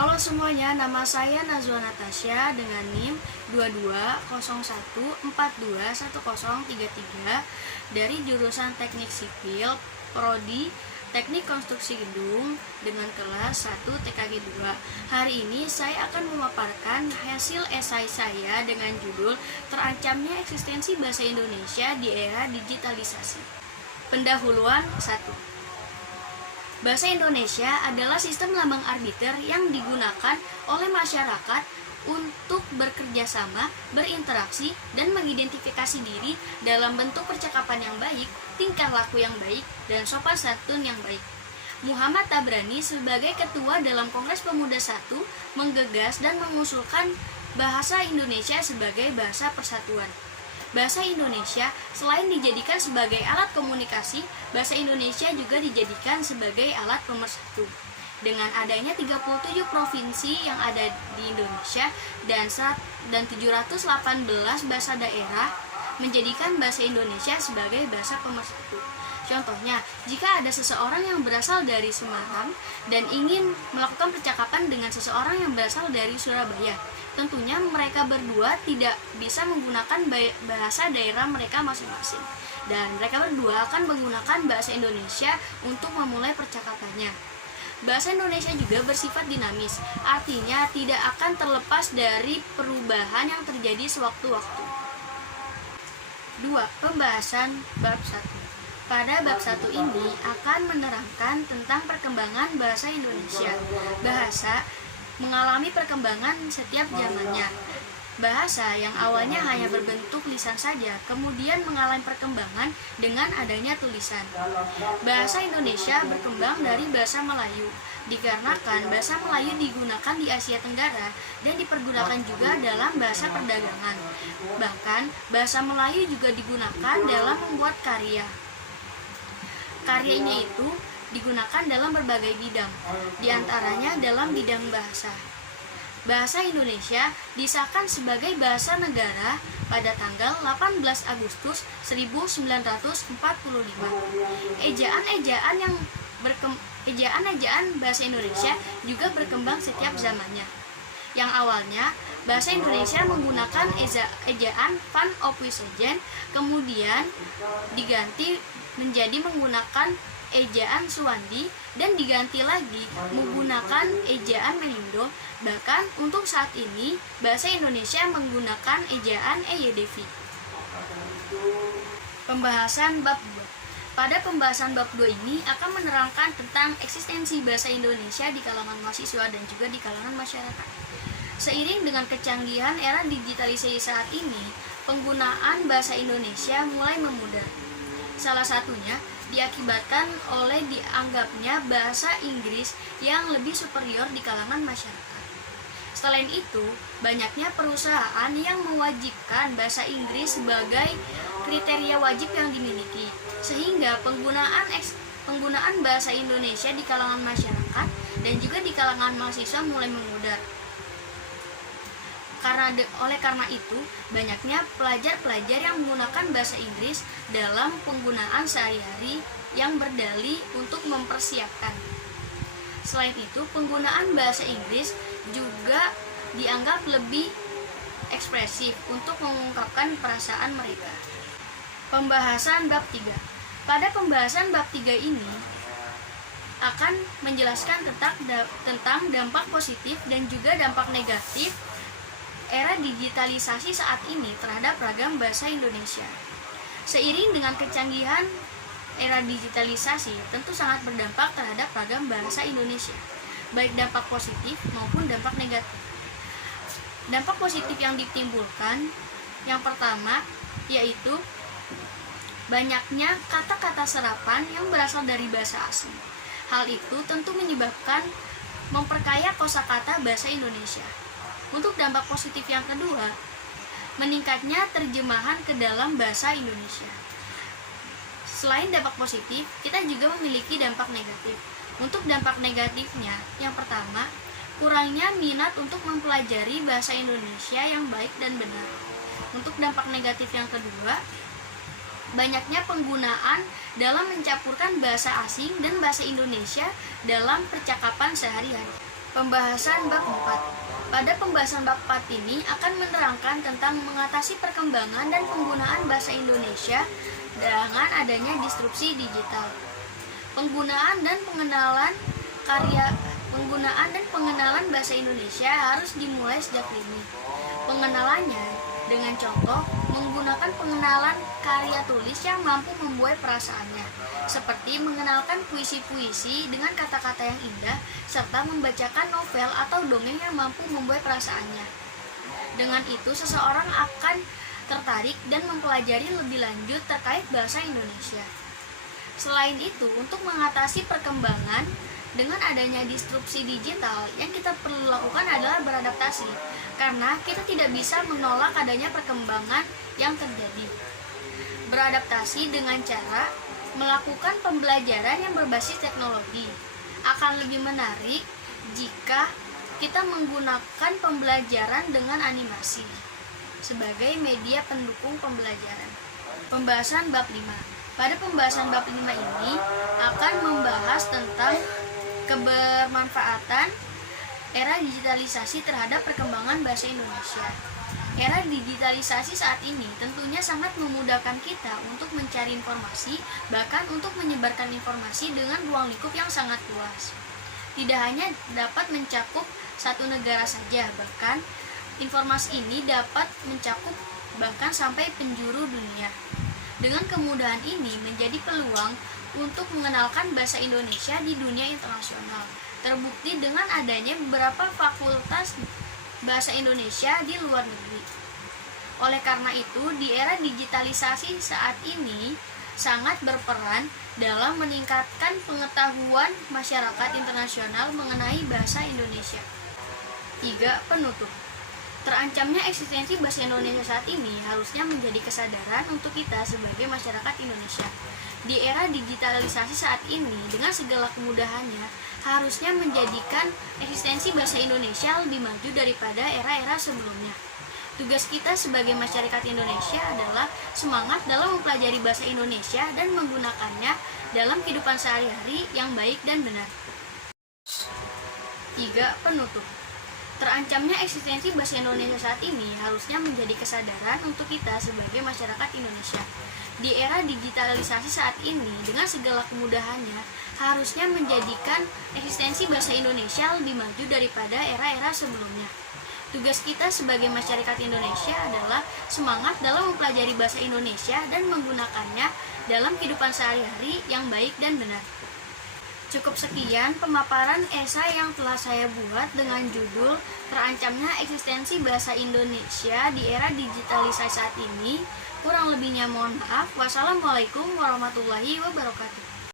Halo semuanya, nama saya Nazwa Natasha dengan NIM 2201421033 dari jurusan Teknik Sipil, Prodi Teknik Konstruksi Gedung dengan kelas 1 TKG 2. Hari ini saya akan memaparkan hasil esai saya dengan judul Terancamnya Eksistensi Bahasa Indonesia di Era Digitalisasi. Pendahuluan 1. Bahasa Indonesia adalah sistem lambang arbiter yang digunakan oleh masyarakat untuk bekerja sama, berinteraksi, dan mengidentifikasi diri dalam bentuk percakapan yang baik, tingkah laku yang baik, dan sopan santun yang baik. Muhammad Tabrani sebagai ketua dalam Kongres Pemuda I menggegas dan mengusulkan bahasa Indonesia sebagai bahasa persatuan. Bahasa Indonesia selain dijadikan sebagai alat komunikasi, bahasa Indonesia juga dijadikan sebagai alat pemersatu. Dengan adanya 37 provinsi yang ada di Indonesia dan 718 bahasa daerah, menjadikan bahasa Indonesia sebagai bahasa pemersatu. Contohnya, jika ada seseorang yang berasal dari Semarang dan ingin melakukan percakapan dengan seseorang yang berasal dari Surabaya, tentunya mereka berdua tidak bisa menggunakan bahasa daerah mereka masing-masing. Dan mereka berdua akan menggunakan bahasa Indonesia untuk memulai percakapannya. Bahasa Indonesia juga bersifat dinamis, artinya tidak akan terlepas dari perubahan yang terjadi sewaktu-waktu. 2. Pembahasan bab 1. Pada bab 1 ini akan menerangkan tentang perkembangan bahasa Indonesia. Bahasa mengalami perkembangan setiap zamannya. Bahasa yang awalnya hanya berbentuk lisan saja, kemudian mengalami perkembangan dengan adanya tulisan. Bahasa Indonesia berkembang dari bahasa Melayu, dikarenakan bahasa Melayu digunakan di Asia Tenggara dan dipergunakan juga dalam bahasa perdagangan. Bahkan, bahasa Melayu juga digunakan dalam membuat karya. Karyanya itu digunakan dalam berbagai bidang, diantaranya dalam bidang bahasa. Bahasa Indonesia disahkan sebagai bahasa negara pada tanggal 18 Agustus 1945. Ejaan bahasa Indonesia juga berkembang setiap zamannya. Yang awalnya bahasa Indonesia menggunakan ejaan Van Ophuijsen, kemudian diganti menjadi menggunakan ejaan Suwandi dan diganti lagi menggunakan ejaan Melindo. Bahkan untuk saat ini bahasa Indonesia menggunakan ejaan Devi. Pembahasan bab 2. Pada pembahasan bab 2 ini akan menerangkan tentang eksistensi bahasa Indonesia di kalangan mahasiswa dan juga di kalangan masyarakat. Seiring dengan kecanggihan era digitalisasi saat ini, penggunaan bahasa Indonesia mulai memudar. Salah satunya diakibatkan oleh dianggapnya bahasa Inggris yang lebih superior di kalangan masyarakat. Selain itu, banyaknya perusahaan yang mewajibkan bahasa Inggris sebagai kriteria wajib yang dimiliki, sehingga penggunaan bahasa Indonesia di kalangan masyarakat dan juga di kalangan mahasiswa mulai memudar. Oleh karena itu, banyaknya pelajar-pelajar yang menggunakan bahasa Inggris dalam penggunaan sehari-hari yang berdalih untuk mempersiapkan. Selain itu, penggunaan bahasa Inggris juga dianggap lebih ekspresif untuk mengungkapkan perasaan mereka. Pembahasan bab 3. Pada pembahasan bab 3 ini akan menjelaskan tentang dampak positif dan juga dampak negatif era digitalisasi saat ini terhadap ragam bahasa Indonesia. Seiring dengan kecanggihan era digitalisasi, tentu sangat berdampak terhadap ragam bahasa Indonesia, baik dampak positif maupun dampak negatif. Dampak positif yang ditimbulkan, yang pertama, yaitu banyaknya kata-kata serapan yang berasal dari bahasa asing. Hal itu tentu menyebabkan memperkaya kosakata bahasa Indonesia. Untuk dampak positif yang kedua, meningkatnya terjemahan ke dalam bahasa Indonesia. Selain dampak positif, kita juga memiliki dampak negatif. Untuk dampak negatifnya, yang pertama, kurangnya minat untuk mempelajari bahasa Indonesia yang baik dan benar. Untuk dampak negatif yang kedua, banyaknya penggunaan dalam mencampurkan bahasa asing dan bahasa Indonesia dalam percakapan sehari-hari. Pembahasan bab 4. Pada pembahasan bab 4 ini akan menerangkan tentang mengatasi perkembangan dan penggunaan bahasa Indonesia dengan adanya disrupsi digital. Penggunaan dan pengenalan bahasa Indonesia harus dimulai sejak dini. Pengenalannya dengan contoh menggunakan pengenalan karya tulis yang mampu membuai perasaannya, seperti mengenalkan puisi-puisi dengan kata-kata yang indah, serta membacakan novel atau dongeng yang mampu membuai perasaannya. Dengan itu, seseorang akan tertarik dan mempelajari lebih lanjut terkait bahasa Indonesia. Selain itu, untuk mengatasi perkembangan dengan adanya disrupsi digital, yang kita perlu lakukan adalah beradaptasi, karena kita tidak bisa menolak adanya perkembangan yang terjadi. Beradaptasi dengan cara melakukan pembelajaran yang berbasis teknologi akan lebih menarik jika kita menggunakan pembelajaran dengan animasi sebagai media pendukung pembelajaran. Pembahasan bab 5. Pada pembahasan bab 5 ini akan membahas tentang kebermanfaatan era digitalisasi terhadap perkembangan bahasa Indonesia. Era digitalisasi saat ini tentunya sangat memudahkan kita untuk mencari informasi, bahkan untuk menyebarkan informasi dengan ruang lingkup yang sangat luas. Tidak hanya dapat mencakup satu negara saja, bahkan informasi ini dapat mencakup bahkan sampai penjuru dunia. Dengan kemudahan ini menjadi peluang untuk mengenalkan bahasa Indonesia di dunia internasional. Terbukti dengan adanya beberapa fakultas bahasa Indonesia di luar negeri. Oleh karena itu, di era digitalisasi saat ini sangat berperan dalam meningkatkan pengetahuan masyarakat internasional mengenai bahasa Indonesia. 3. Penutup. Terancamnya eksistensi bahasa Indonesia saat ini harusnya menjadi kesadaran untuk kita sebagai masyarakat Indonesia. Di era digitalisasi saat ini, dengan segala kemudahannya, harusnya menjadikan eksistensi bahasa Indonesia lebih maju daripada era-era sebelumnya. Tugas kita sebagai masyarakat Indonesia adalah semangat dalam mempelajari bahasa Indonesia dan menggunakannya dalam kehidupan sehari-hari yang baik dan benar. 3. Penutup. Terancamnya eksistensi bahasa Indonesia saat ini harusnya menjadi kesadaran untuk kita sebagai masyarakat Indonesia. Di era digitalisasi saat ini, dengan segala kemudahannya, harusnya menjadikan eksistensi bahasa Indonesia lebih maju daripada era-era sebelumnya. Tugas kita sebagai masyarakat Indonesia adalah semangat dalam mempelajari bahasa Indonesia dan menggunakannya dalam kehidupan sehari-hari yang baik dan benar. Cukup sekian pemaparan esai yang telah saya buat dengan judul Terancamnya Eksistensi Bahasa Indonesia di Era Digitalisasi Saat Ini. Kurang lebihnya mohon maaf. Wassalamualaikum warahmatullahi wabarakatuh.